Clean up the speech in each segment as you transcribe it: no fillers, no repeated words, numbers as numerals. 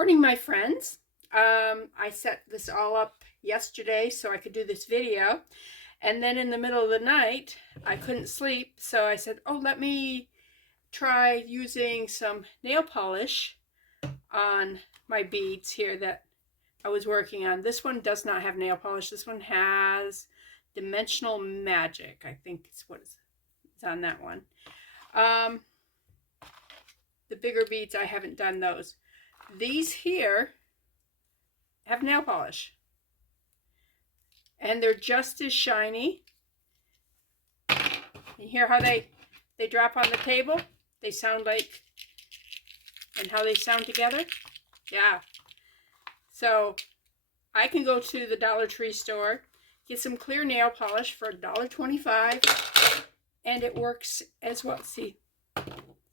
Morning, my friends. I set this all up yesterday so I could do this video. And then in the middle of the night, I couldn't sleep. So I said, oh, let me try using some nail polish on my beads here that I was working on. This one does not have nail polish. This one has Dimensional Magic. I think it's what is on that one. The bigger beads, I haven't done those. These here have nail polish. And they're just as shiny. You hear how they drop on the table? They sound like, and how they sound together? Yeah. So I can go to the Dollar Tree store, get some clear nail polish for $1.25, and it works as well. See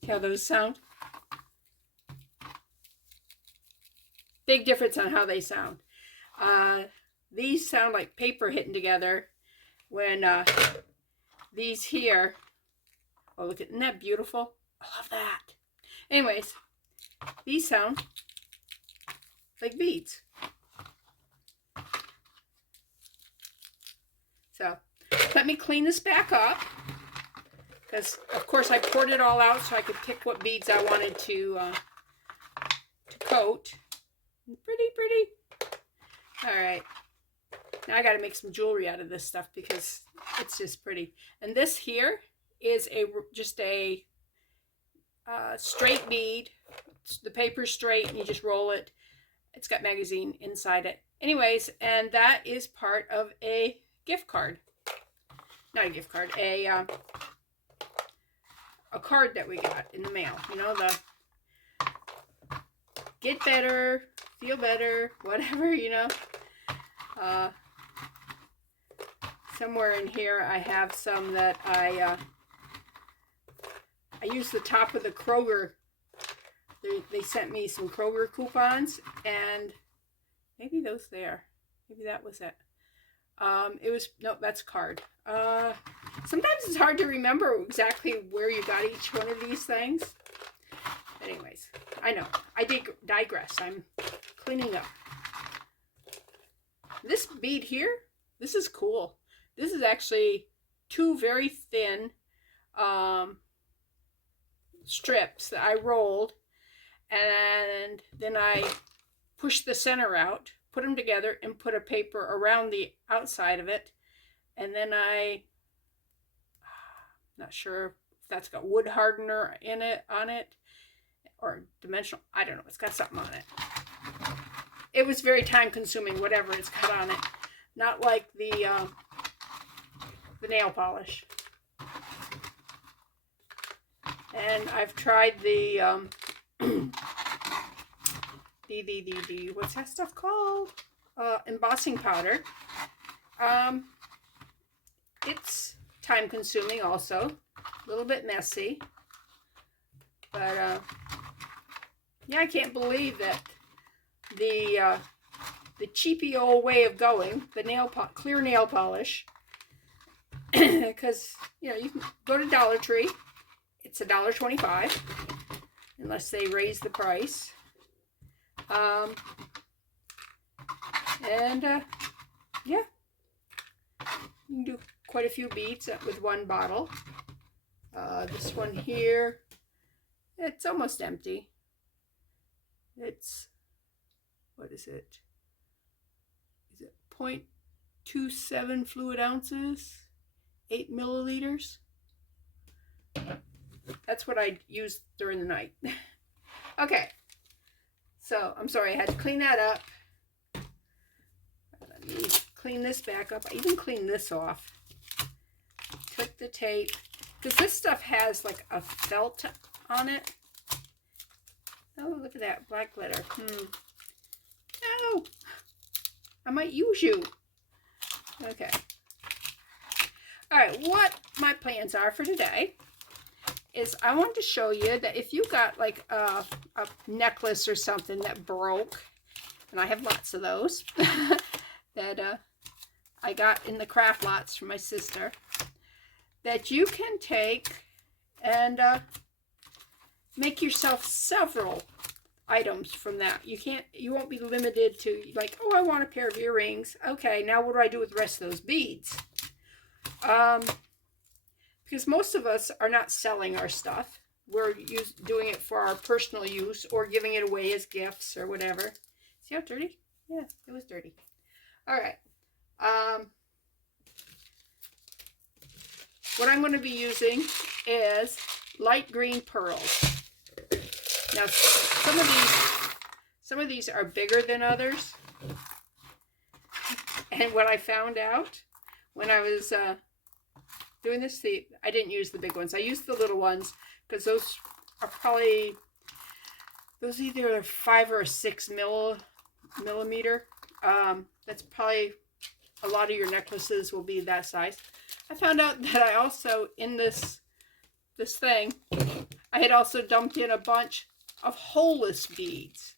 how those sound? Big difference on how they sound. These sound like paper hitting together when these here, oh look, isn't that beautiful? I love that. Anyways, these sound like beads. So let me clean this back up, because of course I poured it all out so I could pick what beads I wanted to coat. Pretty. All right. Now I got to make some jewelry out of this stuff because it's just pretty. And this here is just a straight bead. The paper's straight and you just roll it. It's got magazine inside it. Anyways, and that is part of a gift card. Not a gift card, a card that we got in the mail. You know, the get better, feel better, whatever, you know. Somewhere in here I have some that I used the top of the Kroger. They sent me some Kroger coupons, and maybe those there. Maybe that was it. It was, no, that's card. Sometimes it's hard to remember exactly where you got each one of these things. Anyways, I know. I digress. I'm cleaning up. This bead here, this is cool. This is actually two very thin strips that I rolled, and then I pushed the center out, put them together, and put a paper around the outside of it. And then not sure if that's got wood hardener in it, on it, or dimensional, I don't know, it's got something on it. It was very time consuming, whatever it's got on it. Not like the nail polish. And I've tried the what's that stuff called? Embossing powder. It's time consuming also, a little bit messy. But yeah, I can't believe that the cheapy old way of going, the clear nail polish, because you know, you can go to Dollar Tree. It's $1.25 unless they raise the price. Yeah, you can do quite a few beads with one bottle. This one here, it's almost empty. It's, what is it? Is it 0.27 fluid ounces? 8 milliliters? That's what I used during the night. Okay. So, I'm sorry, I had to clean that up. Let me clean this back up. I even cleaned this off. Took the tape. Because this stuff has like a felt on it. Oh, look at that black glitter. No! I might use you. Okay. Alright, what my plans are for today is I want to show you that if you got like a necklace or something that broke, and I have lots of those, that I got in the craft lots from my sister, that you can take and make yourself several items from that. You won't be limited to like, oh, I want a pair of earrings. Okay, now what do I do with the rest of those beads? Because most of us are not selling our stuff. We're doing it for our personal use or giving it away as gifts or whatever. See how dirty? Yeah, it was dirty. All right. What I'm going to be using is light green pearls. Now, some of these are bigger than others. And what I found out when I was doing this, I didn't use the big ones. I used the little ones because those are probably, those either 5 or 6 millimeter. That's probably, a lot of your necklaces will be that size. I found out that I also, in this thing, I had also dumped in a bunch of holeless beads.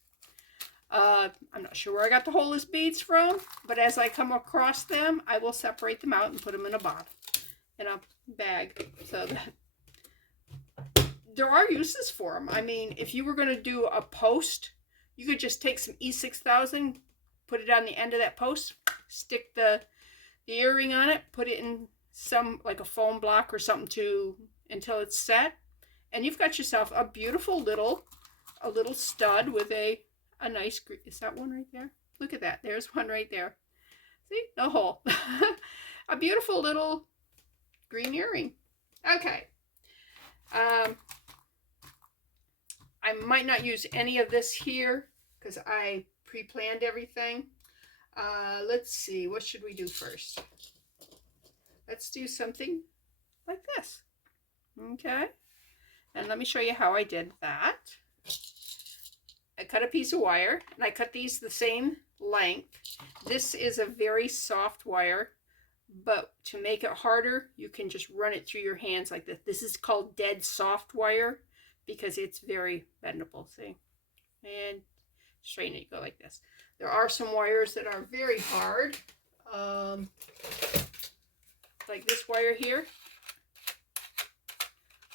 I'm not sure where I got the holeless beads from, but as I come across them, I will separate them out and put them in a bottle, in a bag, so that there are uses for them. I mean, if you were going to do a post, you could just take some E6000, put it on the end of that post, stick the earring on it, put it in some, like a foam block or something until it's set, and you've got yourself a beautiful little stud with a nice, is that one right there? Look at that, there's one right there. See, no hole. A beautiful little green earring. Okay. I might not use any of this here because I pre-planned everything. Let's see, what should we do first? Let's do something like this. Okay. And let me show you how I did that. I cut a piece of wire, and I cut these the same length. This is a very soft wire, but to make it harder, you can just run it through your hands like this. This is called dead soft wire because it's very bendable, see? And straighten it, go like this. There are some wires that are very hard, like this wire here.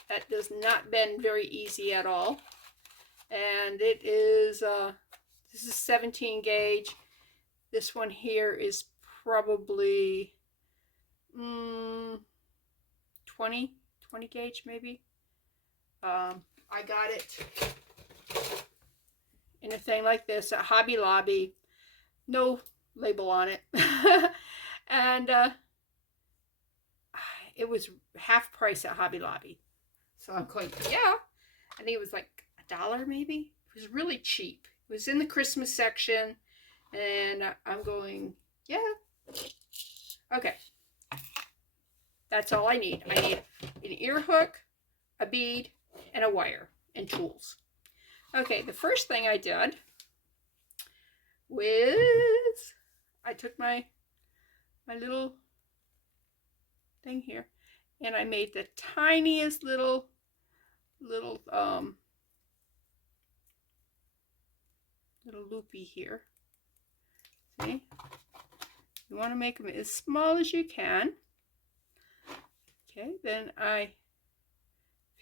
That does not bend very easy at all. And it is, this is 17 gauge. This one here is probably 20 gauge maybe. I got it in a thing like this at Hobby Lobby. No label on it. And it was half price at Hobby Lobby. So I'm going, yeah. I think it was like $1 maybe. It was really cheap. It was in the Christmas section, and I'm going, yeah. Okay. That's all I need. I need an ear hook, a bead, and a wire, and tools. Okay, the first thing I did was I took my little thing here, and I made the tiniest little loopy here. See? You want to make them as small as you can. Okay, then I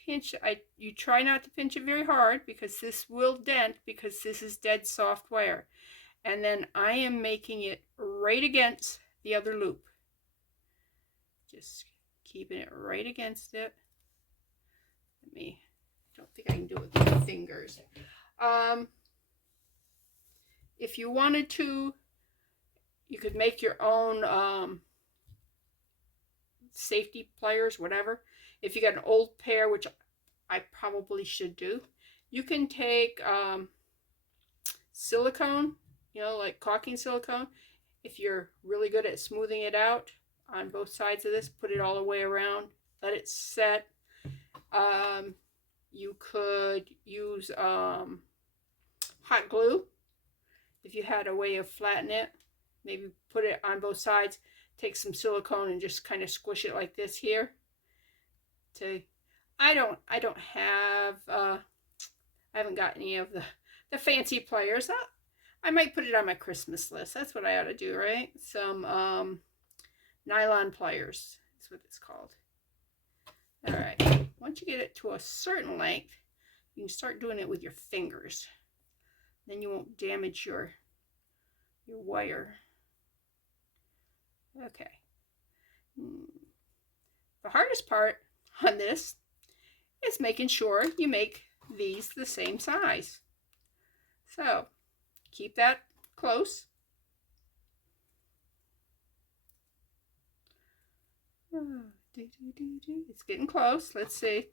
pinch. You try not to pinch it very hard because this will dent because this is dead soft wire. And then I am making it right against the other loop. Just keeping it right against it. I don't think I can do it with my fingers. If you wanted to, you could make your own safety pliers, whatever. If you got an old pair, which I probably should do, you can take silicone, you know, like caulking silicone. If you're really good at smoothing it out on both sides of this, put it all the way around, let it set. You could use hot glue if you had a way of flattening it. Maybe put it on both sides, take some silicone and just kind of squish it like this here. I haven't got any of the fancy pliers. I might put it on my Christmas list. That's what I ought to do, right? Some nylon pliers is what it's called. All right. Once you get it to a certain length, you can start doing it with your fingers. Then you won't damage your wire. Okay. The hardest part on this is making sure you make these the same size. So keep that close. It's getting close. Let's see.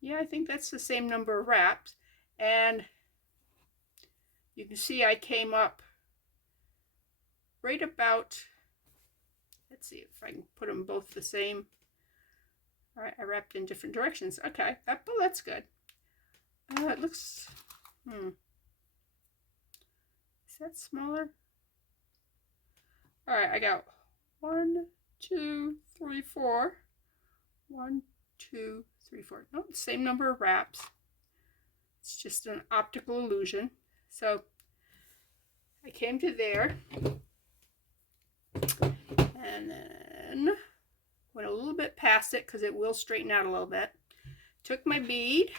Yeah, I think that's the same number of wraps. And you can see I came up right about, let's see if I can put them both the same. All right, I wrapped in different directions. Okay, that's good. It looks, is that smaller? All right, I got 1, 2, 3, 4. 1, 2, 3, 4. No, same number of wraps. It's just an optical illusion. So I came to there and then went a little bit past it because it will straighten out a little bit. Took my bead,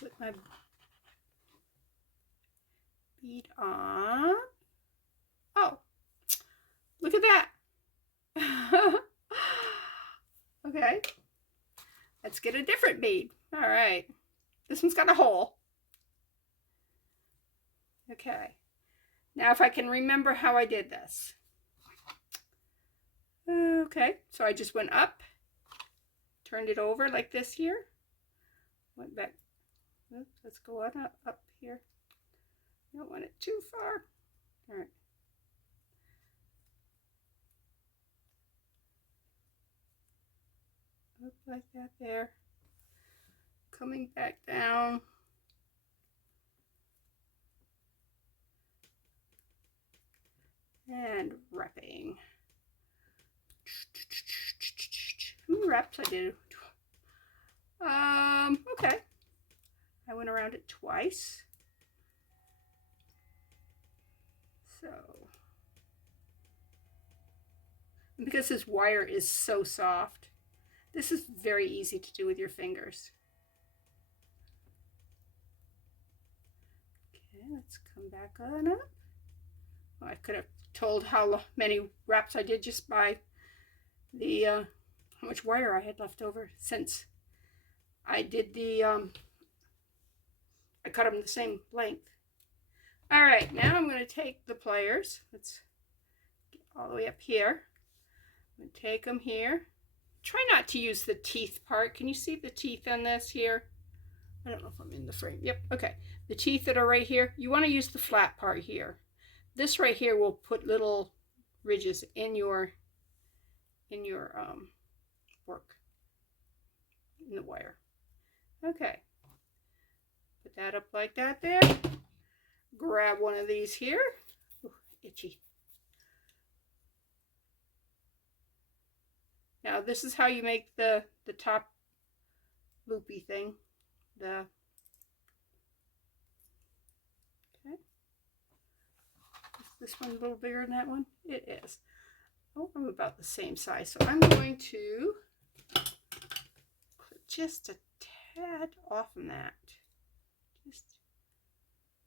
put my bead on. Oh, look at that. Okay, let's get a different bead. All right, this one's got a hole. Okay, now if I can remember how I did this. Okay, so I just went up, turned it over like this here, went back. Oops, let's go on up here. Don't want it too far. All right. Up like that there. Coming back down. And wrapping. How many wraps I did? Okay. I went around it twice. So, and because this wire is so soft, this is very easy to do with your fingers. Okay, let's come back on up. Well, I could have told how many wraps I did just by the how much wire I had left over, since I did the I cut them the same length. All right, now I'm going to take the pliers. Let's get all the way up here. I'm going to take them here. Try not to use the teeth part. Can you see the teeth on this here? I don't know if I'm in the frame. Yep, okay. The teeth that are right here, you want to use the flat part here. This right here will put little ridges in your work, in the wire. Okay, put that up like that there. Grab one of these here. Ooh, itchy. Now this is how you make the top loopy thing. Okay. Is this one a little bigger than that one? It is. Oh, I'm about the same size. So I'm going to clip just a tad off on that.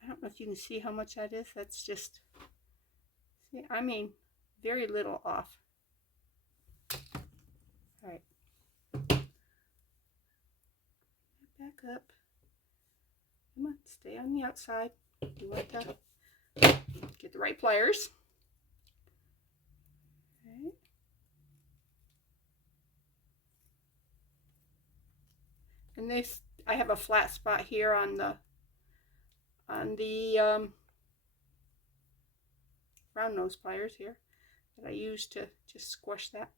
I don't know if you can see how much that is. That's just, see, I mean, very little off. All right. Back up. Come on, stay on the outside. You want to get the right pliers. Okay. And this, I have a flat spot here on the round nose pliers here that I use to just squish that.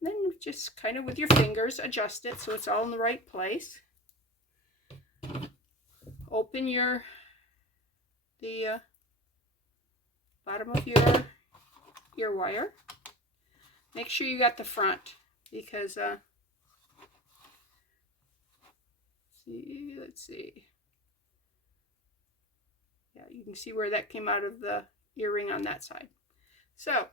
And then just kind of with your fingers adjust it so it's all in the right place. Open the bottom of your ear wire. Make sure you got the front, because let's see. Yeah, you can see where that came out of the earring on that side. So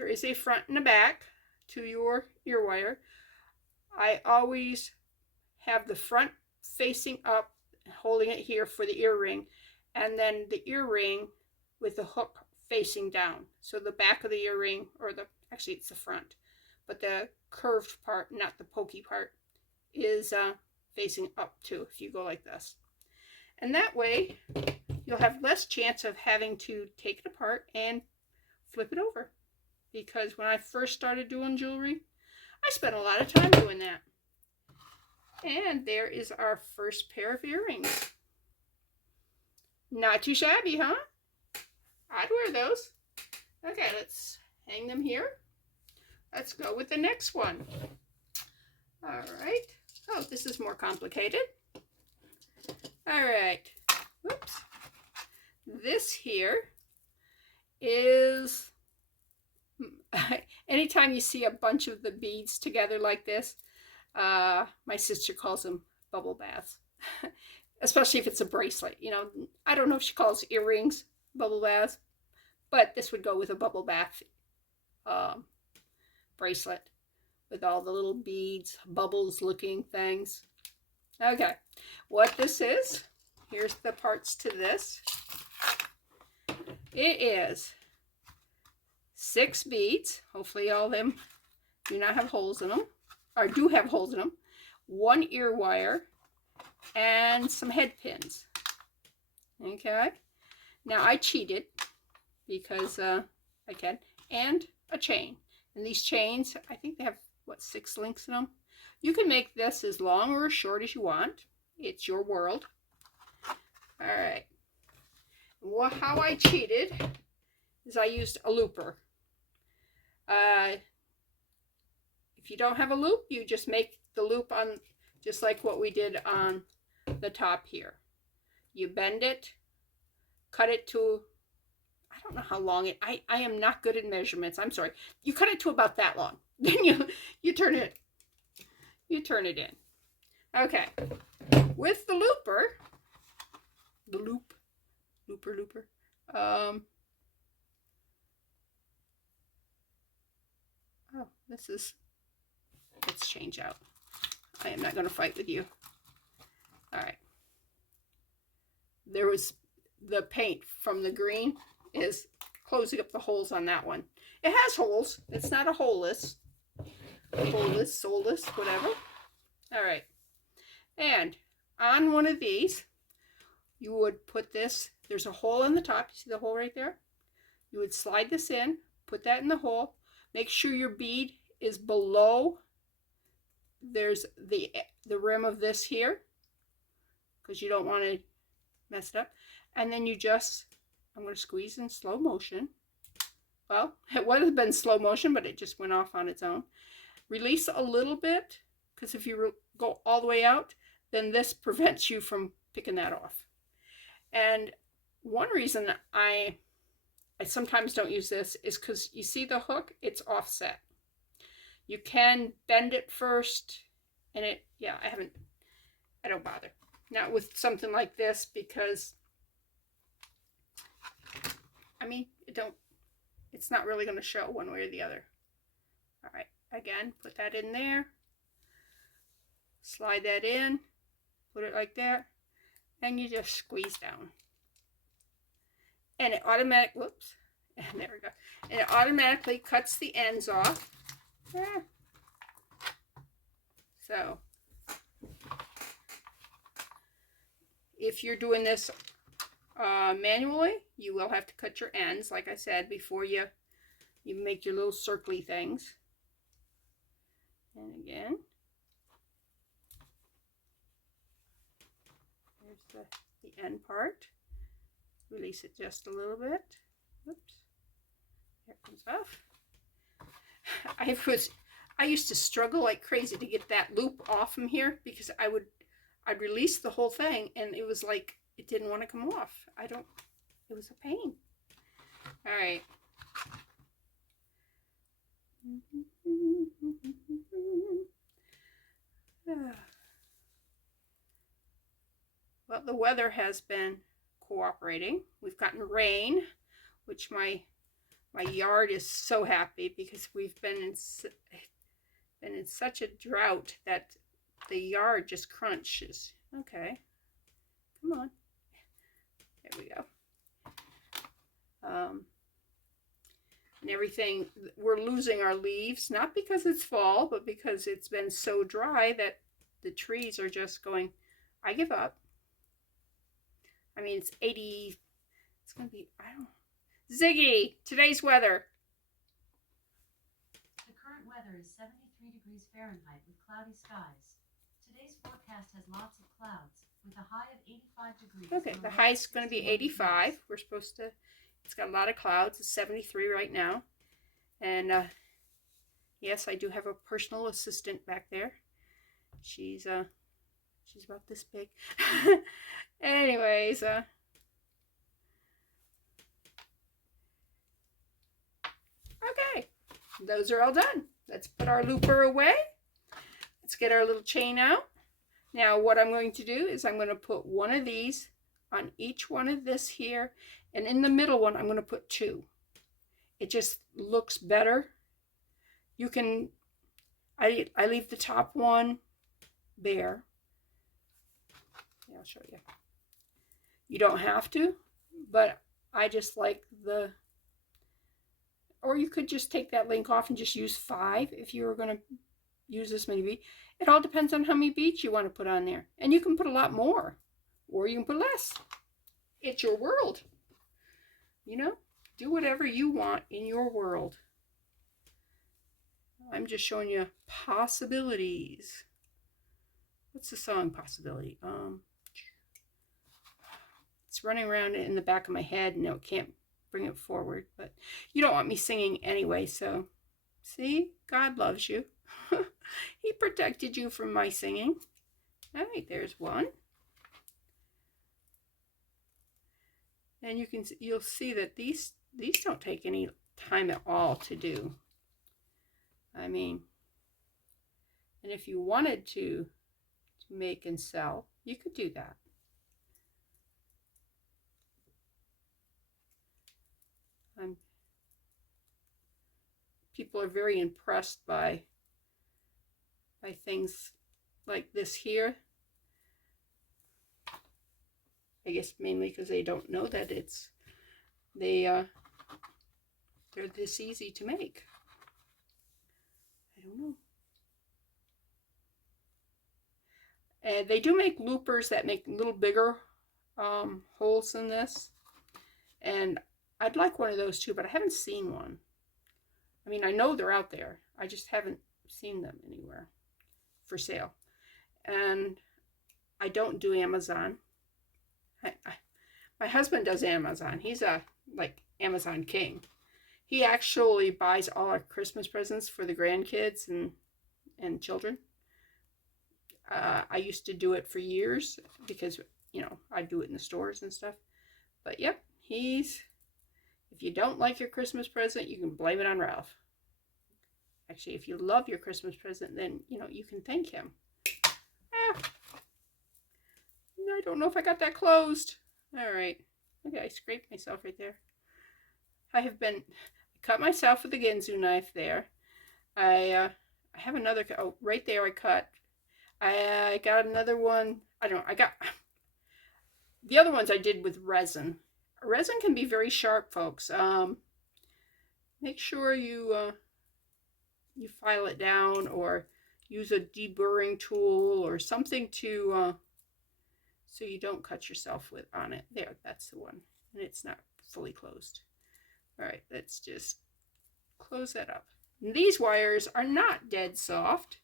there is a front and a back to your ear wire. I always have the front facing up, holding it here for the earring, and then the earring with the hook facing down. So the back of the earring, or actually it's the front, but the curved part, not the pokey part, is facing up too if you go like this. And that way you'll have less chance of having to take it apart and flip it over. Because when I first started doing jewelry, I spent a lot of time doing that. And there is our first pair of earrings. Not too shabby, huh? I'd wear those. Okay, let's hang them here. Let's go with the next one. All right. Oh, this is more complicated. All right. Whoops. This here is, anytime you see a bunch of the beads together like this, my sister calls them bubble baths. Especially if it's a bracelet. You know, I don't know if she calls earrings bubble baths, but this would go with a bubble bath bracelet with all the little beads, bubbles looking things. Okay, what this is, here's the parts to this. It is 6 beads. Hopefully all of them do not have holes in them, or do have holes in them. 1 ear wire and some head pins. Okay, now I cheated because I can, and a chain. And these chains, I think they have, what, 6 links in them? You can make this as long or as short as you want. It's your world. All right. Well, how I cheated is I used a looper. If you don't have a loop, you just make the loop on, just like what we did on the top here. You bend it, cut it to, I don't know how long it, I am not good at measurements, I'm sorry. You cut it to about that long. Then you turn it in. Okay. With the looper, looper. Oh, let's change out. I am not going to fight with you. All right. There was the paint from the green is closing up the holes on that one. It has holes. It's not a holeless, soulless, whatever. All right. And on one of these, you would put this, there's a hole in the top. You see the hole right there? You would slide this in, put that in the hole. Make sure your bead is below. There's the rim of this here, because you don't want to mess it up. And then you just, I'm going to squeeze in slow motion. Well, it would have been slow motion, but it just went off on its own. Release a little bit, because if you go all the way out, then this prevents you from picking that off. And one reason I sometimes don't use this is because you see the hook, it's offset. You can bend it first, and it, yeah, I don't bother. Not with something like this, because I mean, it's not really going to show one way or the other. All right, again, put that in there, slide that in, put it like that, and you just squeeze down. And it automatically, whoops, and there we go. And it automatically cuts the ends off. Yeah. So, if you're doing this manually, you will have to cut your ends, like I said, before you make your little circly things. And again, there's the end part. Release it just a little bit. Oops. There it comes off. I used to struggle like crazy to get that loop off from here, because I'd release the whole thing and it was like it didn't want to come off. It was a pain. All right. Well, the weather has been cooperating. We've gotten rain, which my My yard is so happy because we've been in such a drought that the yard just crunches. Okay, come on. There we go. And everything, we're losing our leaves, not because it's fall, but because it's been so dry that the trees are just going, I give up. I mean, it's 80, it's going to be, I don't know. Ziggy, today's weather. The current weather is 73 degrees Fahrenheit with cloudy skies. Today's forecast has lots of clouds with a high of 85 degrees. Okay, the high is going to be 85. We're supposed to, it's got a lot of clouds. It's 73 right now. And yes, I do have a personal assistant back there. She's about this big. Anyways, okay, those are all done. Let's put our looper away. Let's get our little chain out. Now what I'm going to do is I'm going to put one of these on each one of this here, and in the middle one I'm going to put two. It just looks better. You can, I leave the top one bare. Yeah, I'll show you. You don't have to, but I just like the, or you could just take that link off and just use 5 if you were going to use this many beads. It all depends on how many beads you want to put on there. And you can put a lot more, or you can put less. It's your world. You know, do whatever you want in your world. I'm just showing you possibilities. What's the song Possibility? It's running around in the back of my head. No, can't bring it forward, but you don't want me singing anyway, so see, God loves you. He protected you from my singing. All right, there's one. And you'll see that these don't take any time at all to do. I mean, and if you wanted to make and sell, you could do that. People are very impressed by things like this here. I guess mainly because they don't know that they're this easy to make. I don't know. And they do make loopers that make a little bigger holes in this, and I'd like one of those too, but I haven't seen one. I mean, I know they're out there. I just haven't seen them anywhere for sale. And I don't do Amazon. My husband does Amazon. He's a like Amazon king. He actually buys all our Christmas presents for the grandkids and children. I used to do it for years because, you know, I do it in the stores and stuff. But yep, if you don't like your Christmas present, you can blame it on Ralph. Actually, if you love your Christmas present, then, you know, you can thank him. I don't know if I got that closed. All right. Okay, I scraped myself right there. I cut myself with the Ginsu knife there. I have another, oh, right there I cut. I got another one. I don't know. The other ones I did with resin. Resin can be very sharp, folks. Make sure you file it down or use a deburring tool or something to so you don't cut yourself on it. There, that's the one. And it's not fully closed. All right, let's just close that up. And these wires are not dead soft.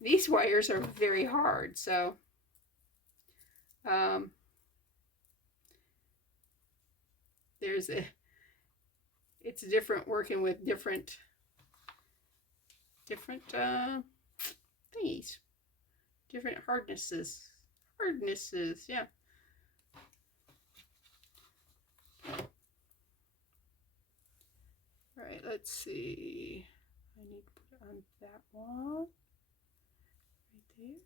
These wires are very hard, so it's different working with different thingies, different hardnesses, yeah. All right, let's see. I need to put it on that one. There.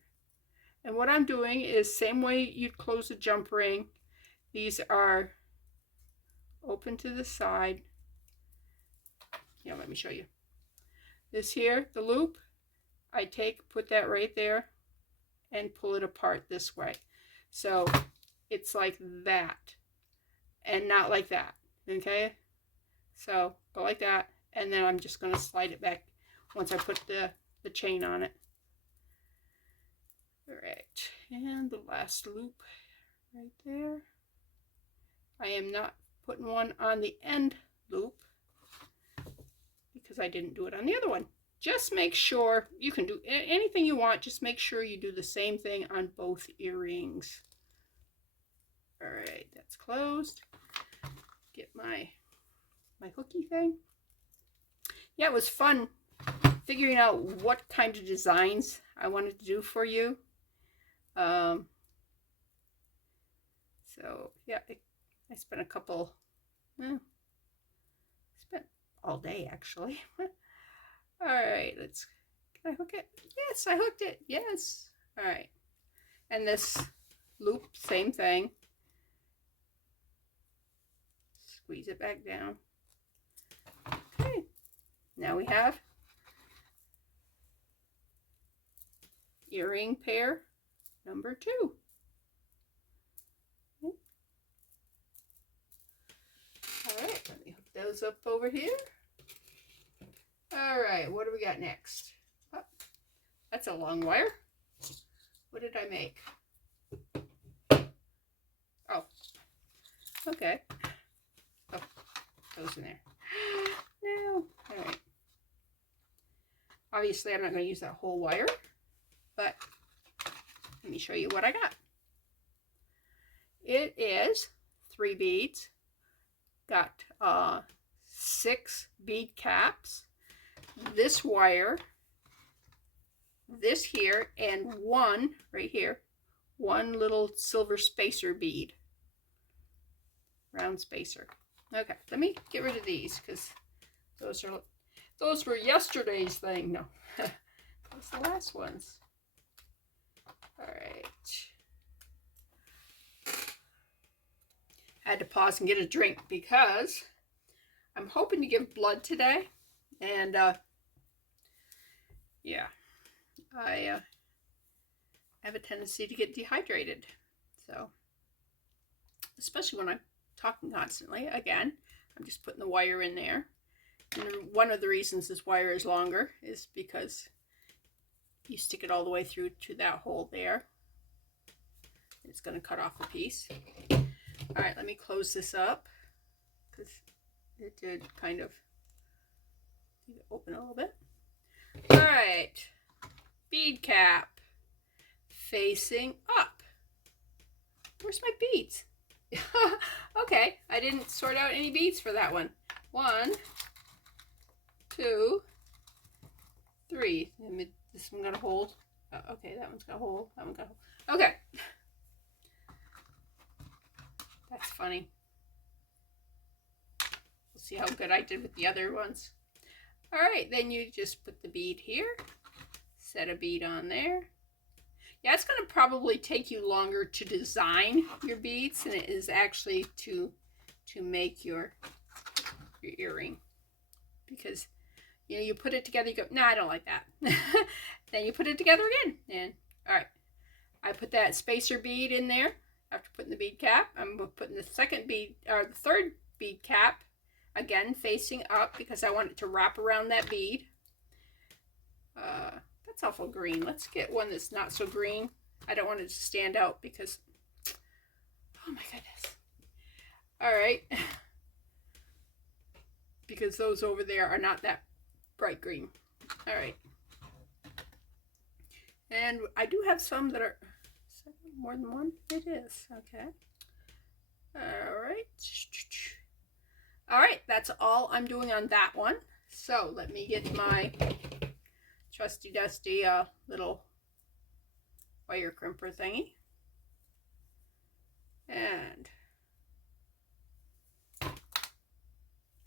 And what I'm doing is same way you'd close a jump ring. These are open to the side, Yeah, let me show you. This here, the loop, I put that right there and pull it apart this way. So it's like that and not like that, okay? So go like that, and then I'm just going to slide it back once I put the chain on it. All right, and the last loop right there. I am not putting one on the end loop because I didn't do it on the other one. Just make sure, you can do anything you want, just make sure you do the same thing on both earrings. All right, that's closed. Get my hooky thing. Yeah, it was fun figuring out what kind of designs I wanted to do for you. So yeah, I spent a couple, spent all day actually. All right, can I hook it? Yes, I hooked it, yes. All right, and this loop, same thing. Squeeze it back down. Okay, now we have earring pair number 2. Okay. All right, let me hook those up over here. All right, what do we got next? Oh, that's a long wire. What did I make? Oh, okay. Oh, goes in there. No. All right. Obviously, I'm not going to use that whole wire, but let me show you what I got. It is 3 beads. Got 6 bead caps. This wire, this here, and one right here, one little silver spacer bead, round spacer. Okay, let me get rid of these because those were yesterday's thing. No, those are the last ones. All right. I had to pause and get a drink because I'm hoping to give blood today, and yeah, I have a tendency to get dehydrated. So, especially when I'm talking constantly. Again, I'm just putting the wire in there. And one of the reasons this wire is longer is because you stick it all the way through to that hole there. It's going to cut off a piece. All right, let me close this up because it did kind of open a little bit. All right, bead cap facing up. Where's my beads? Okay, I didn't sort out any beads for that one. 1, 2, 3. This one got a hold. Okay, that one's got a hold. That one got a hold. Okay. That's funny. We'll see how good I did with the other ones. All right, then you just put the bead here. Set a bead on there. Yeah, it's going to probably take you longer to design your beads than it is actually to make your earring, because you know, you put it together, you go, no, I don't like that. Then you put it together again, and all right, I put that spacer bead in there after putting the bead cap. I'm putting the second bead, or the third bead cap, again facing up because I want it to wrap around that bead. That's awful green. Let's get one that's not so green. I don't want it to stand out because, oh my goodness. All right. Because those over there are not that bright green. All right. And I do have some that are, more than one? It is. Okay. All right. All right. That's all I'm doing on that one. So let me get my trusty dusty little wire crimper thingy, and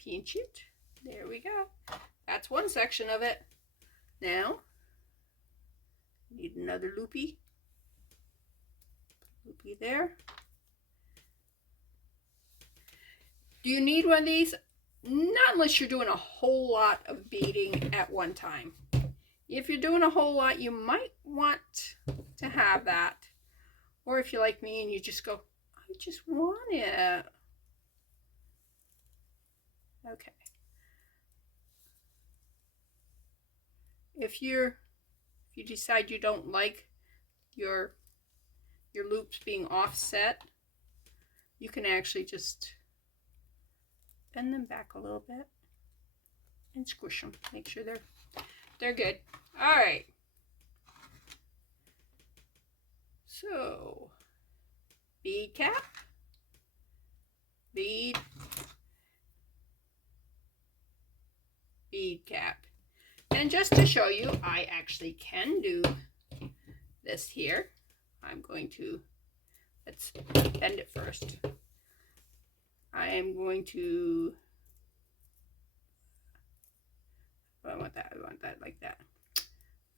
pinch it. There we go. That's one section of it. Now need another loopy there. Do you need one of these? Not unless you're doing a whole lot of beading at one time. If you're doing a whole lot, you might want to have that. Or if you're like me and you just go, I just want it. Okay. If you decide you don't like your loops being offset, you can actually just bend them back a little bit and squish them. Make sure they're good. All right. So, bead cap, bead, bead cap. And just to show you, I actually can do this here. I'm going to, let's bend it first. I am going to, I want that like that.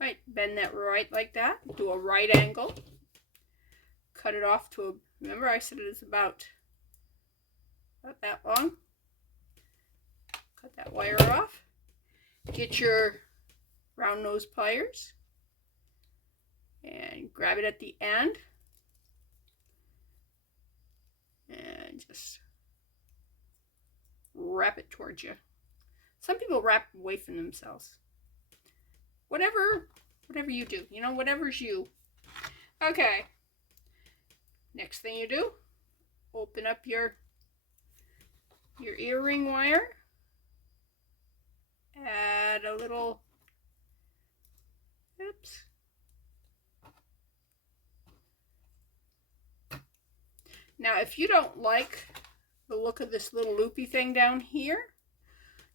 Right, bend that right like that, do a right angle, cut it off to a, remember I said it is about that long. Cut that wire off. Get your round nose pliers and grab it at the end and just wrap it towards you. Some people wrap away from themselves. Whatever you do, you know, whatever's you. Okay. Next thing you do, open up your earring wire. Add a little, oops. Now, if you don't like the look of this little loopy thing down here,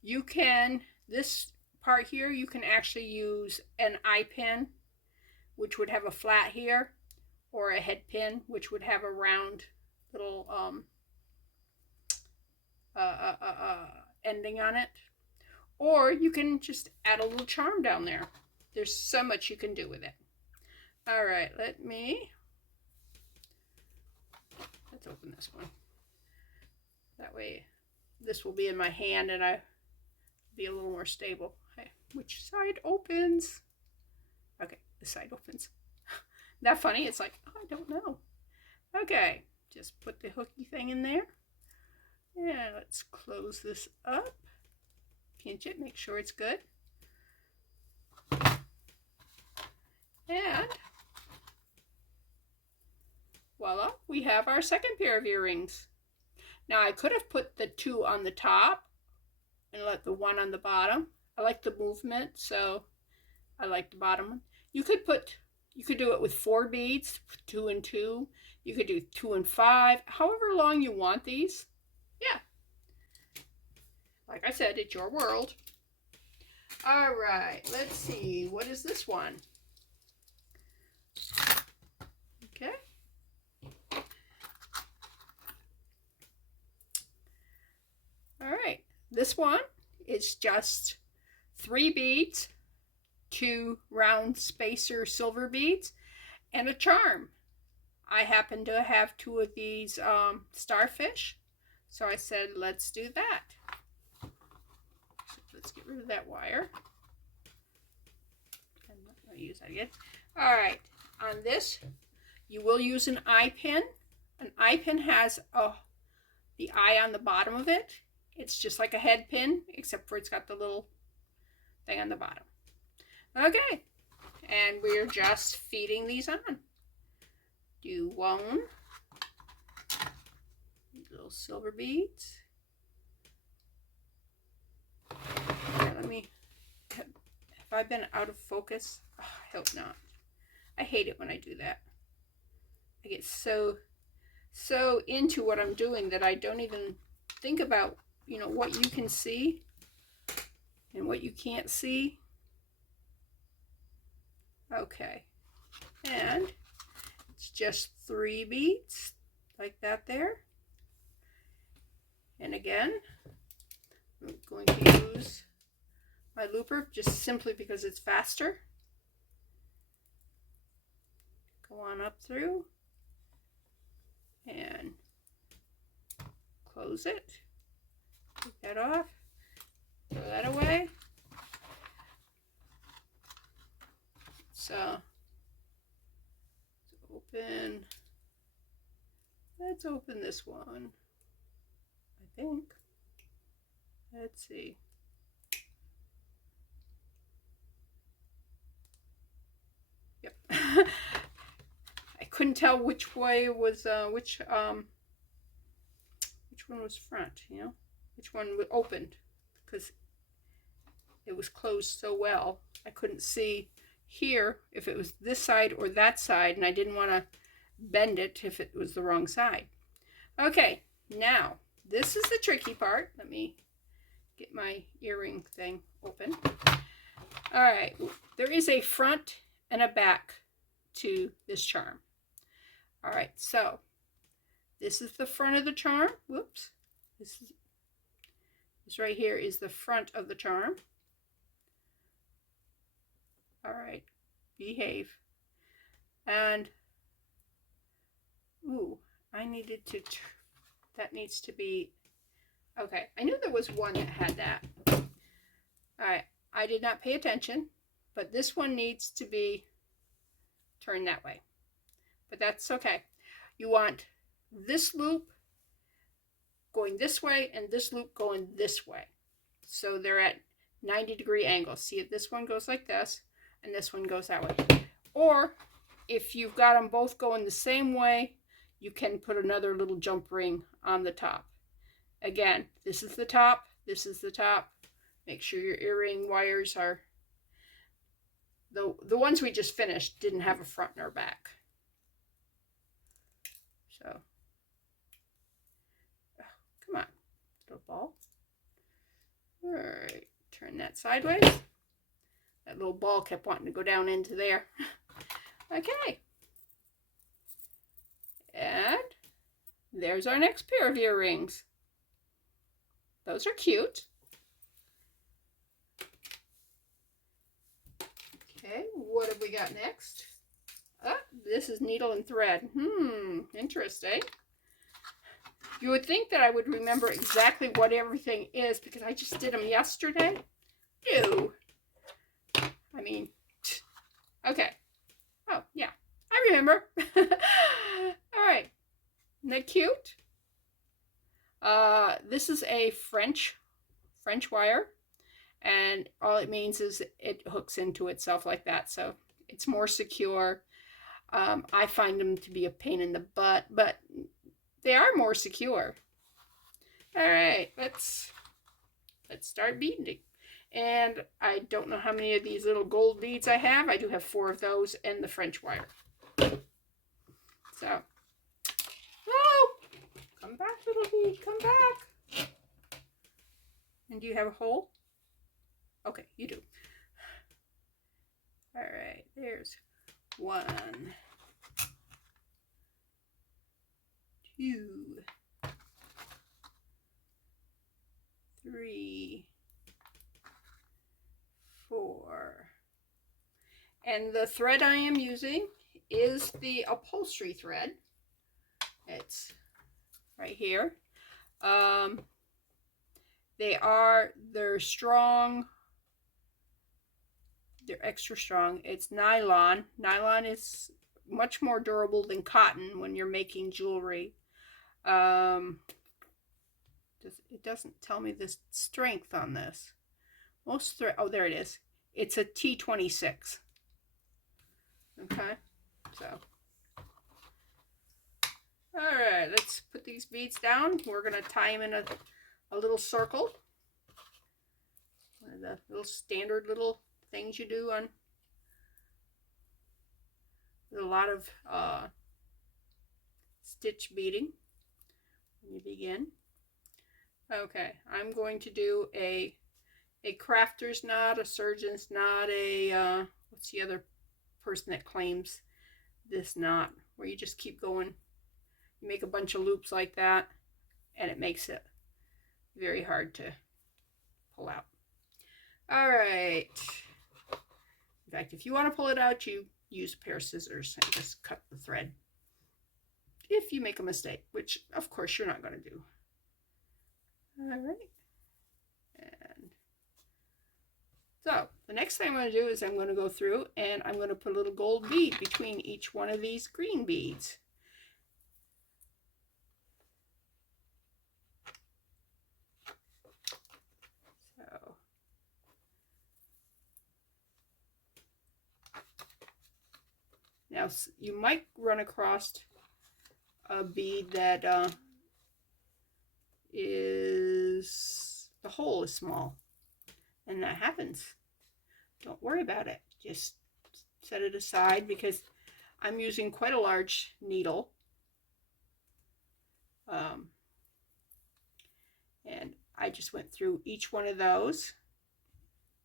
you can, this part here, you can actually use an eye pin, which would have a flat here, or a head pin, which would have a round little ending on it. Or you can just add a little charm down there. There's so much you can do with it. All right, let's open this one. That way this will be in my hand and I be a little more stable. Okay, which side opens? Okay, this side opens. That funny? It's like, oh, I don't know. Okay, just put the hooky thing in there. And let's close this up. Pinch it, make sure it's good. And voila, we have our second pair of earrings. Now I could have put the two on the top and let the one on the bottom. I like the movement, so I like the bottom one. You could do it with 4 beads, 2 and 2. You could do 2 and 5, however long you want these. Yeah. Like I said, it's your world. All right, let's see. What is this one? Okay. All right. This one is just 3 beads, 2 round spacer silver beads, and a charm. I happen to have 2 of these starfish, so I said, let's do that. Let's get rid of that wire. I'm not going to use that again. All right, on this, you will use an eye pin. An eye pin has the eye on the bottom of it. It's just like a head pin, except for it's got the little thing on the bottom. Okay, and we're just feeding these on. Do 1, little silver beads. Okay, have I been out of focus? Oh, I hope not. I hate it when I do that. I get so into what I'm doing that I don't even think about, you know, what you can see and what you can't see. Okay, and it's just 3 beads like that there. And again, I'm going to use my looper just simply because it's faster. Go on up through and close it. Take that off. throw that away. So let's open this one, I think. Let's see. Yep. I couldn't tell which way was which one was front, you know, which one opened, because it was closed so well. I couldn't see here if it was this side or that side, and I didn't want to bend it if it was the wrong side. Okay, now this is the tricky part. Let me get my earring thing open. All right, there is a front and a back to this charm. All right, so this is the front of the charm. Whoops. This right here is the front of the charm. All right, behave. And, ooh, I needed to, that needs to be, okay. I knew there was one that had that. All right, I did not pay attention, but this one needs to be turned that way. But that's okay. You want this loop going this way and this loop going this way. So they're at 90-degree angles. See it? This one goes like this and this one goes that way. Or if you've got them both going the same way, you can put another little jump ring on the top. Again, this is the top, this is the top. Make sure your earring wires are, the ones we just finished didn't have a front nor back. So, oh, come on, little ball. All right, turn that sideways. That little ball kept wanting to go down into there. Okay. And there's our next pair of earrings. Those are cute. Okay, what have we got next? Oh, this is needle and thread. Interesting. You would think that I would remember exactly what everything is because I just did them yesterday. No. I mean, okay. Oh, yeah, I remember. All right, isn't that cute? This is a French wire, and all it means is it hooks into itself like that, so it's more secure. I find them to be a pain in the butt, but they are more secure. All right, let's start beading. And I don't know how many of these little gold beads I have. I do have 4 of those and the French wire. So, oh, come back, little bead, come back. And do you have a hole? Okay, you do. All right, there's 1, 2, 3, 4. And the thread I am using is the upholstery thread. It's right here. They're strong. They're extra strong. It's nylon. Nylon is much more durable than cotton when you're making jewelry. It doesn't tell me the strength on this. Most thread, oh, there it is. It's a T26. Okay, so. All right, let's put these beads down. We're going to tie them in a little circle. One of the little standard little things you do on with a lot of stitch beading when you begin. Okay, I'm going to do a crafter's knot, a surgeon's knot, what's the other person that claims this knot, where you just keep going. You make a bunch of loops like that, and it makes it very hard to pull out. All right. In fact, if you want to pull it out, you use a pair of scissors and just cut the thread. If you make a mistake, which of course you're not going to do. All right. And So the next thing I'm going to do is I'm going to go through and I'm going to put a little gold bead between each one of these green beads. So now you might run across a bead that the hole is small, and that happens. Don't worry about it. Just set it aside because I'm using quite a large needle. And I just went through each one of those.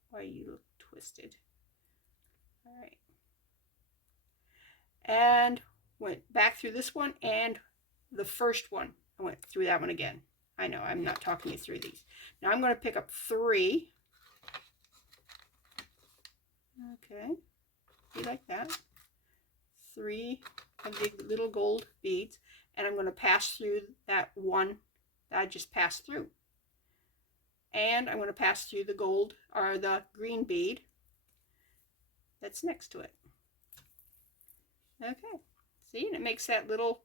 Why you look twisted. All right. And went back through this one and the first one. I went through that one again. I know I'm not talking you through these. Now I'm going to pick up 3. Okay. You like that? 3 of the little gold beads. And I'm going to pass through that one that I just passed through. And I'm going to pass through the gold or the green bead that's next to it. Okay. See, and it makes that little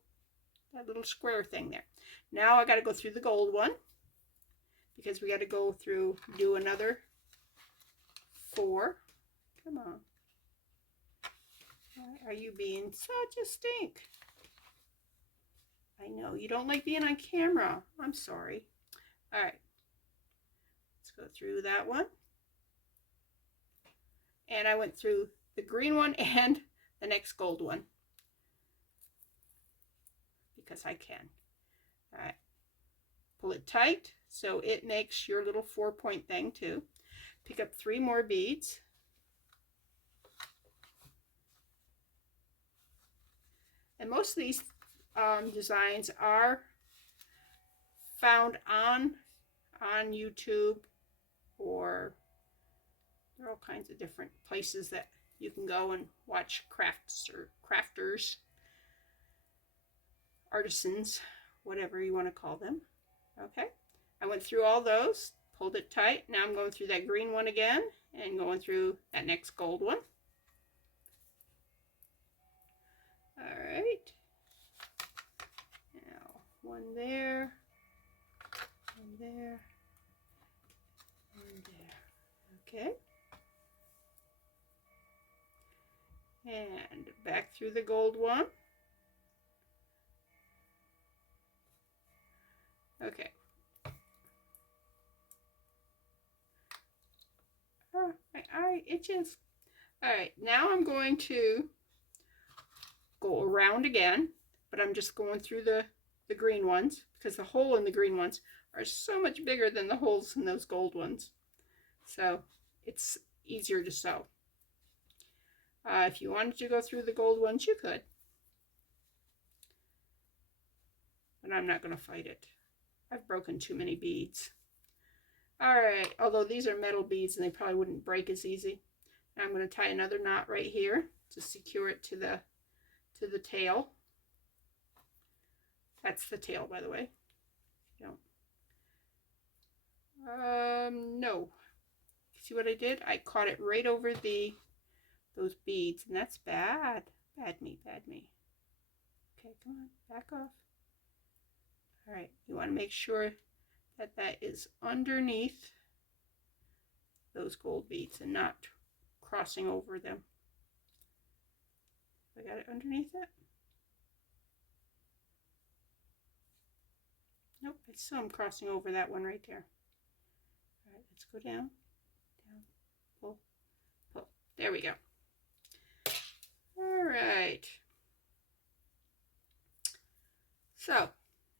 square thing there. Now I got to go through the gold one because we got to go through, do another 4. Come on. Why are you being such a stink? I know you don't like being on camera. I'm sorry. All right. Let's go through that one. And I went through the green one and the next gold one because I can. All right. Pull it tight so it makes your little 4-point thing too. Pick up 3 more beads. And most of these designs are found on YouTube, or there are all kinds of different places that you can go and watch crafters, artisans, whatever you want to call them. Okay, I went through all those, pulled it tight. Now I'm going through that green one again and going through that next gold one. All right, now one there, one there, one there. Okay, and back through the gold one. Okay. Oh, my eye itches. All right, now I'm going to go around again, but I'm just going through the green ones because the hole in the green ones are so much bigger than the holes in those gold ones. So it's easier to sew. If you wanted to go through the gold ones, you could. But I'm not going to fight it. I've broken too many beads. All right, although these are metal beads and they probably wouldn't break as easy. Now I'm going to tie another knot right here to secure it to the tail. That's the tail, by the way. No. See what I did? I caught it right over those beads, and that's bad. Bad me, bad me. Okay, come on, back off. All right, you want to make sure that that is underneath those gold beads and not crossing over them. I got it underneath it? Nope, I still am crossing over that one right there. All right, let's go down, down, pull, pull. There we go. All right. So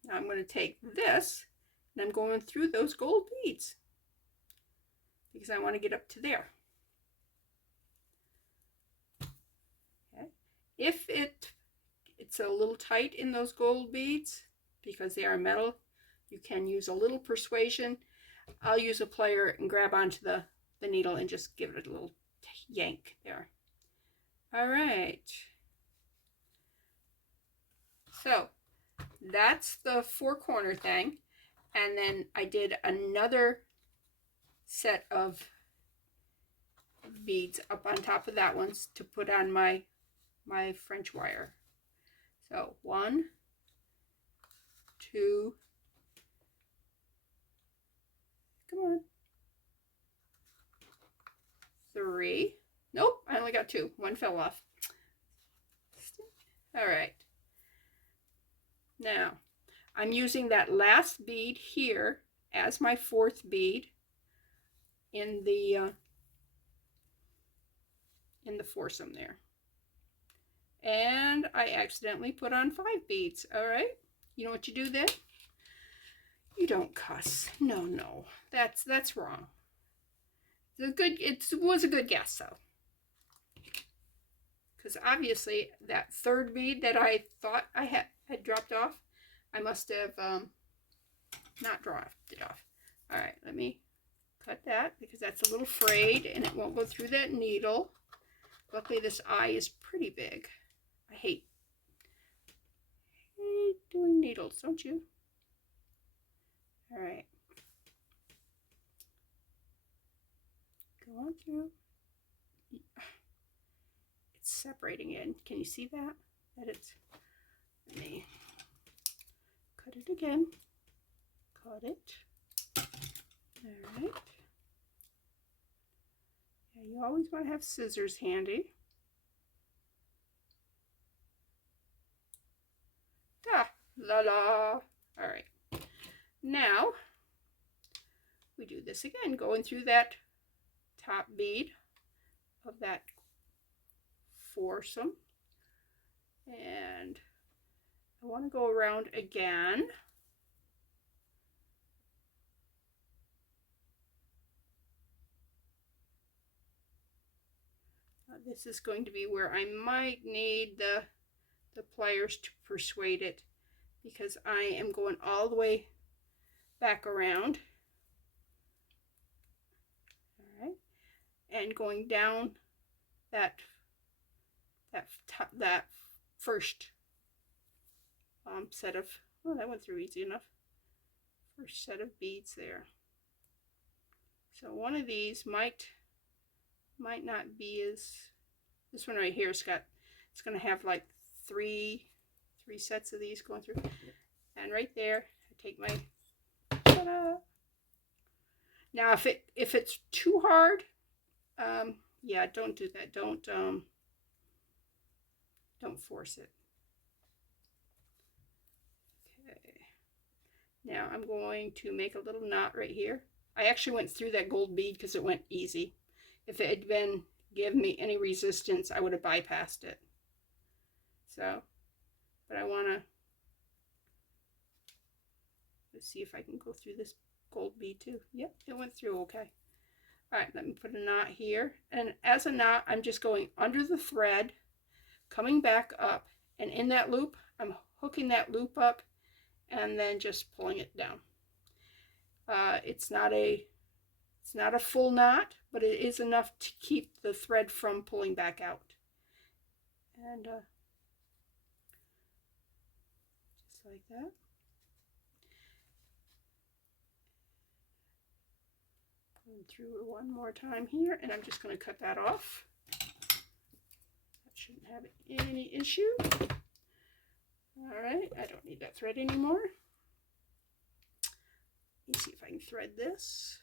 now I'm going to take this and I'm going through those gold beads because I want to get up to there. Okay. If it's a little tight in those gold beads because they are metal, you can use a little persuasion. I'll use a plier and grab onto the needle and just give it a little yank there. All right. So that's the 4-corner thing. And then I did another set of beads up on top of that one to put on my French wire. So 1, 2, come on, 3. Nope, I only got 2. 1 fell off. All right. Now, I'm using that last bead here as my 4th bead in the foursome there. And I accidentally put on 5 beads. All right. You know what you do then? You don't cuss. No. That's wrong. It was a good guess though. Because obviously that 3rd bead that I thought I had dropped off, I must have not dropped it off. All right, let me cut that because that's a little frayed and it won't go through that needle. Luckily this eye is pretty big. I hate doing needles, don't you? All right. Go on through. It's separating it. Can you see that? Let me cut it again. Cut it. All right. Yeah, you always want to have scissors handy. La la. All right. Now we do this again, going through that top bead of that foursome, and I want to go around again. This is going to be where I might need the pliers to persuade it, because I am going all the way back around. All right, and going down that first set of, oh, that went through easy enough. First set of beads there. So one of these might not be as, this one right here it's going to have like three sets of these going through, and right there I take my, ta-da. Now if it's too hard, yeah, don't do that. Don't force it. Okay, now I'm going to make a little knot right here. I actually went through that gold bead because it went easy. If it had been give me any resistance, I would have bypassed it. So, but I want to, let's see if I can go through this gold bead too. Yep, it went through okay. All right, let me put a knot here. And as a knot, I'm just going under the thread, coming back up, and in that loop, I'm hooking that loop up and then just pulling it down. It's not a full knot, but it is enough to keep the thread from pulling back out. And just like that. Going through one more time here, and I'm just going to cut that off. That shouldn't have any issue. All right, I don't need that thread anymore. Let me see if I can thread this.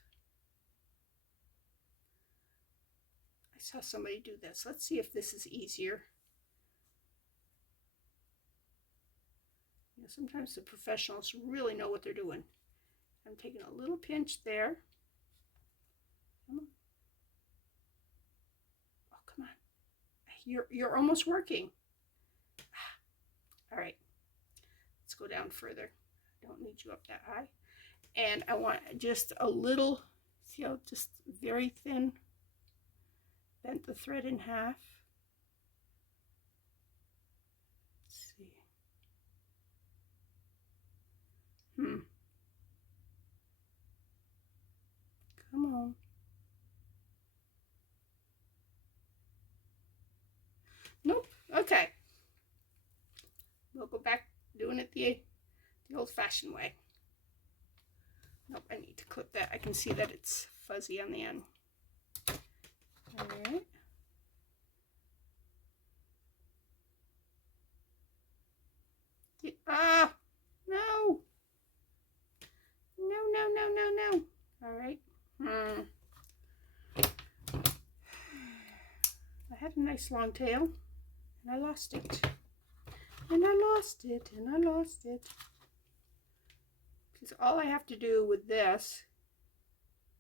I saw somebody do this. Let's see if this is easier. You know, sometimes the professionals really know what they're doing. I'm taking a little pinch there. Come on. Oh, come on. You're almost working. All right. Let's go down further. Don't need you up that high. And I want just a little, see how just very thin, bent the thread in half. Let's see. Come on. Nope. Okay. We'll go back doing it the old-fashioned way. Nope, I need to clip that. I can see that it's fuzzy on the end. Alright. Ah! No! No. Alright. I had a nice long tail, and I lost it. And I lost it. Because all I have to do with this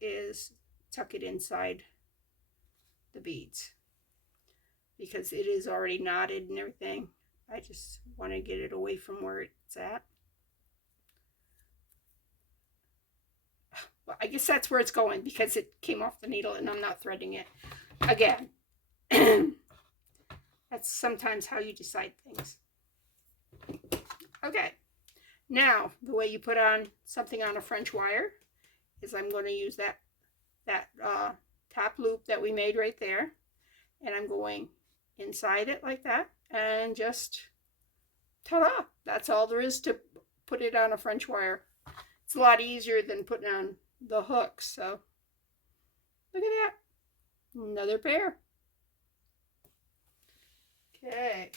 is tuck it inside the beads. Because it is already knotted and everything. I just want to get it away from where it's at. Well, I guess that's where it's going because it came off the needle and I'm not threading it again. That's sometimes how you decide things. Okay, now the way you put on something on a French wire is I'm going to use that top loop that we made right there, and I'm going inside it like that, and just ta-da! That's all there is to put it on a French wire. It's a lot easier than putting on the hooks. So look at that, another pair. Okay,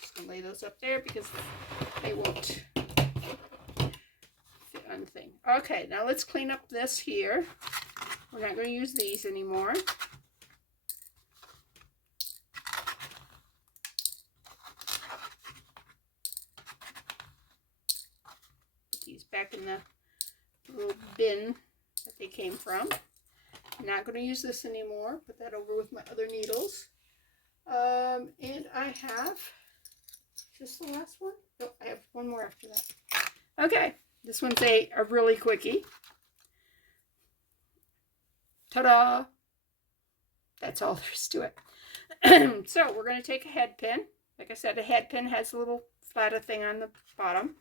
just gonna lay those up there because they won't fit on the thing. Okay, now let's clean up this here. We're not going to use these anymore. Put these back in the little bin that they came from. I'm not going to use this anymore. Put that over with my other needles. And I have, is this the last one? Nope, I have one more after that. Okay, this one's a really quickie. Ta-da! That's all there is to it. So we're going to take a head pin. Like I said, a head pin has a little flatter thing on the bottom.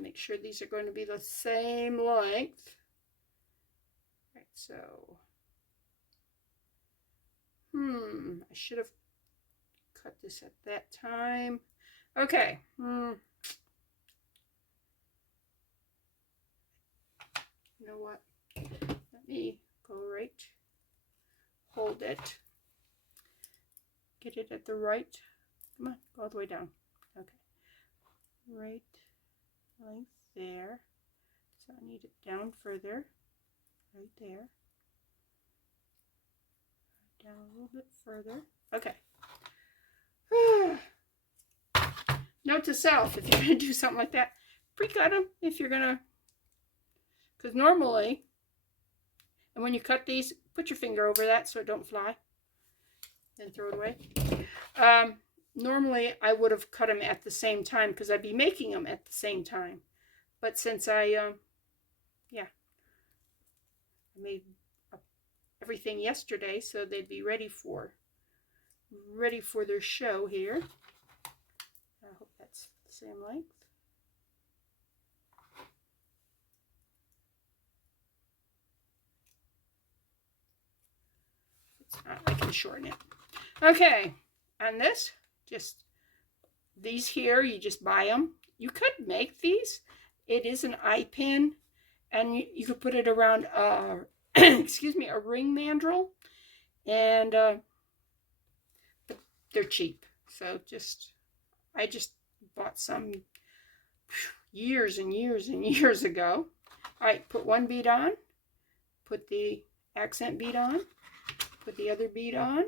Make sure these are going to be the same length. Right, so I should have cut this at that time. Okay. You know what? Let me go right. Hold it. Get it at the right. Come on, go all the way down. Okay. Right length there. So I need it down further. Right there. Down a little bit further. Okay. Note to self, if you're going to do something like that, pre-cut them if you're going to, because normally, and when you cut these, put your finger over that so it don't fly, then throw it away. Normally, I would have cut them at the same time because I'd be making them at the same time. But since I made everything yesterday, so they'd be ready for their show here. I hope that's the same length. It's not, I can shorten it. Okay, on this, just these here, you just buy them. You could make these. It is an eye pin, and you could put it around excuse me, a ring mandrel, and they're cheap. So I just bought some years and years and years ago. All right, put one bead on, put the accent bead on, put the other bead on.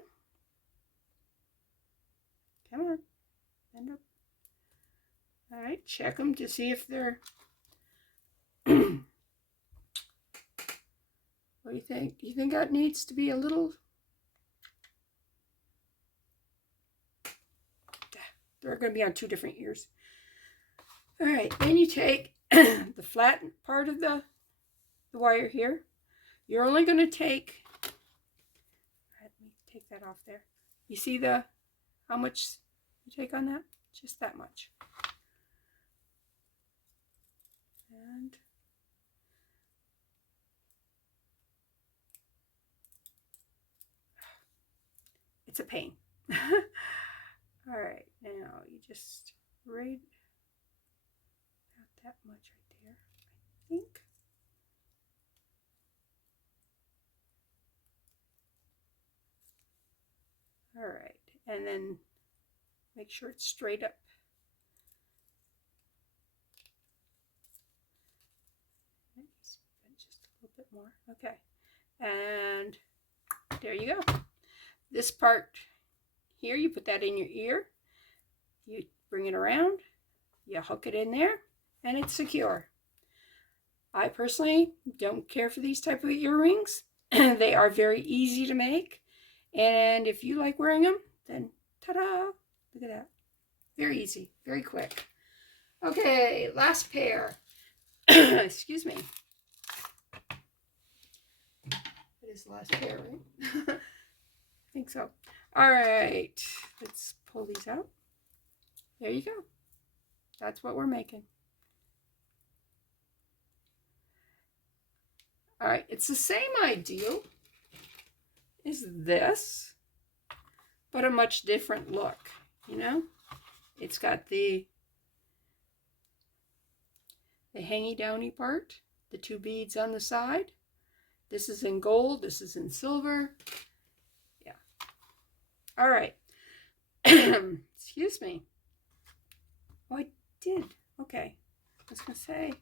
Come on, bend up. All right, check them to see if they're what do you think? Do you think that needs to be a little? They're going to be on two different ears. All right, then you take the flat part of the wire here. You're only going to take, let me take that off there. You see how much you take on that? Just that much. And it's a pain. All right, now you just right about that much right there, I think. All right, and then make sure it's straight up. Just a little bit more. Okay, and there you go. This part here, you put that in your ear, you bring it around, you hook it in there, and it's secure. I personally don't care for these type of earrings. They are very easy to make, and if you like wearing them, then ta-da, look at that. Very easy, very quick. Okay, last pair. Excuse me. It is the last pair, right? I think so. All right, let's pull these out. There you go. That's what we're making. All right, it's the same idea as this, but a much different look, you know? It's got the hangy downy part, the two beads on the side. This is in gold, this is in silver. Yeah. All right. Excuse me. Oh, I did. Okay. I was going to say,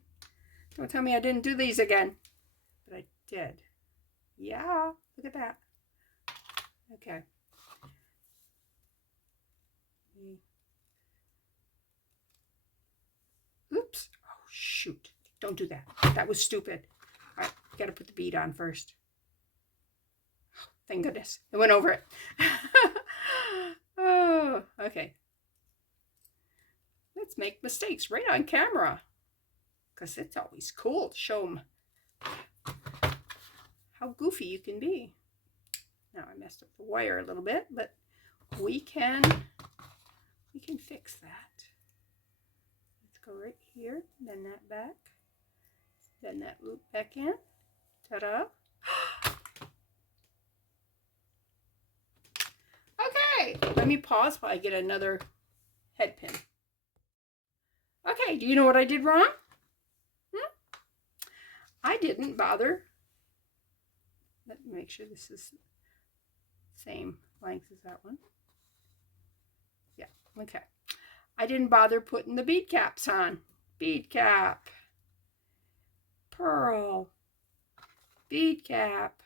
don't tell me I didn't do these again. But I did. Yeah, look at that. Okay. Oops. Oh, shoot. Don't do that. That was stupid. All right, got to put the bead on first. Oh, thank goodness. It went over it. Oh, okay. Let's make mistakes right on camera, because it's always cool to show them how goofy you can be. Now I messed up the wire a little bit, but we can fix that. Let's go right here, bend that back, bend that loop back in. Ta-da! Okay, let me pause while I get another head pin. Okay, do you know what I did wrong? I didn't bother. Let me make sure this is same length as that one. Yeah, okay. I didn't bother putting the bead caps on. Bead cap, pearl, bead cap.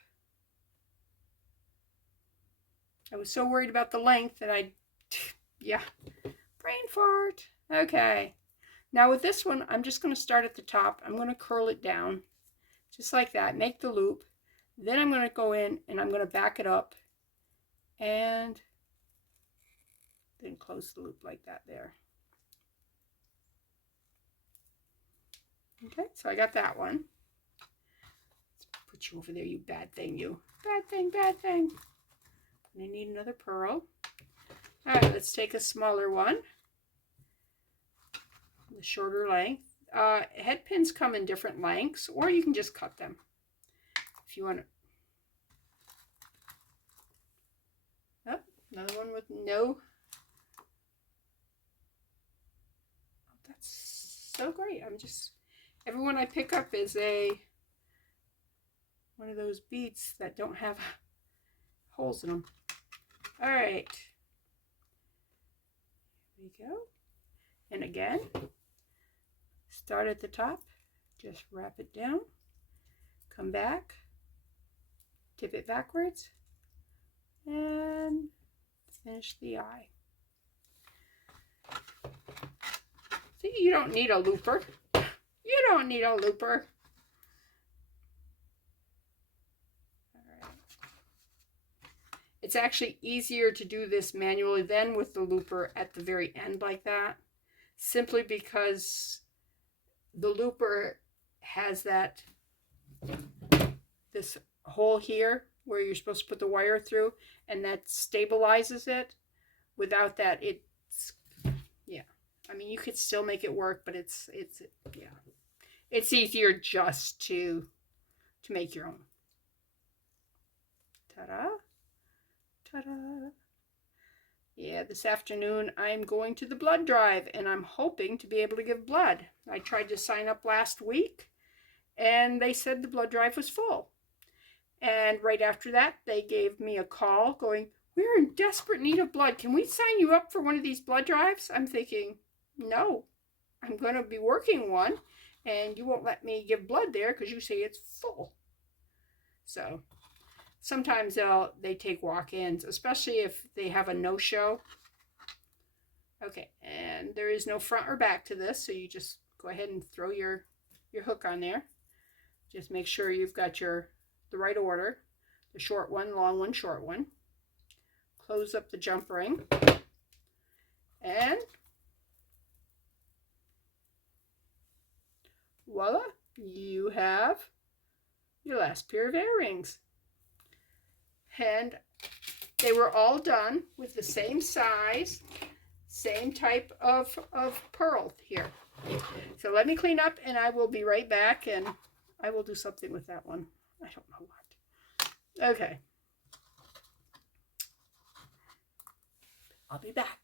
I was so worried about the length that yeah, brain fart. Okay. Now with this one, I'm just going to start at the top. I'm going to curl it down, just like that. Make the loop. Then I'm going to go in and I'm going to back it up and then close the loop like that there. Okay, so I got that one. Let's put you over there, you bad thing, you. Bad thing, bad thing. And I need another pearl. All right, let's take a smaller one. The shorter length. Head pins come in different lengths, or you can just cut them if you want to. Oh, another one with no. Oh, that's so great. I'm just, every one I pick up is one of those beads that don't have holes in them. All right. Here we go. And again, start at the top, just wrap it down, come back, tip it backwards, and finish the eye. See, you don't need a looper. You don't need a looper. All right. It's actually easier to do this manually than with the looper at the very end like that, simply because the looper has this hole here where you're supposed to put the wire through, and that stabilizes it. Without that, it's, yeah. I mean, you could still make it work, but it's yeah. It's easier just to make your own. Ta-da. Ta-da. Yeah, this afternoon I'm going to the blood drive, and I'm hoping to be able to give blood. I tried to sign up last week, and they said the blood drive was full. And right after that, they gave me a call going, we're in desperate need of blood. Can we sign you up for one of these blood drives? I'm thinking, no, I'm going to be working one, and you won't let me give blood there because you say it's full. So sometimes they take walk-ins, especially if they have a no-show. Okay, and there is no front or back to this, so you just go ahead and throw your hook on there. Just make sure you've got the right order. The short one, long one, short one. Close up the jump ring. And voila, you have your last pair of earrings. And they were all done with the same size, same type of pearl here. So let me clean up and I will be right back, and I will do something with that one. I don't know what. Okay. I'll be back.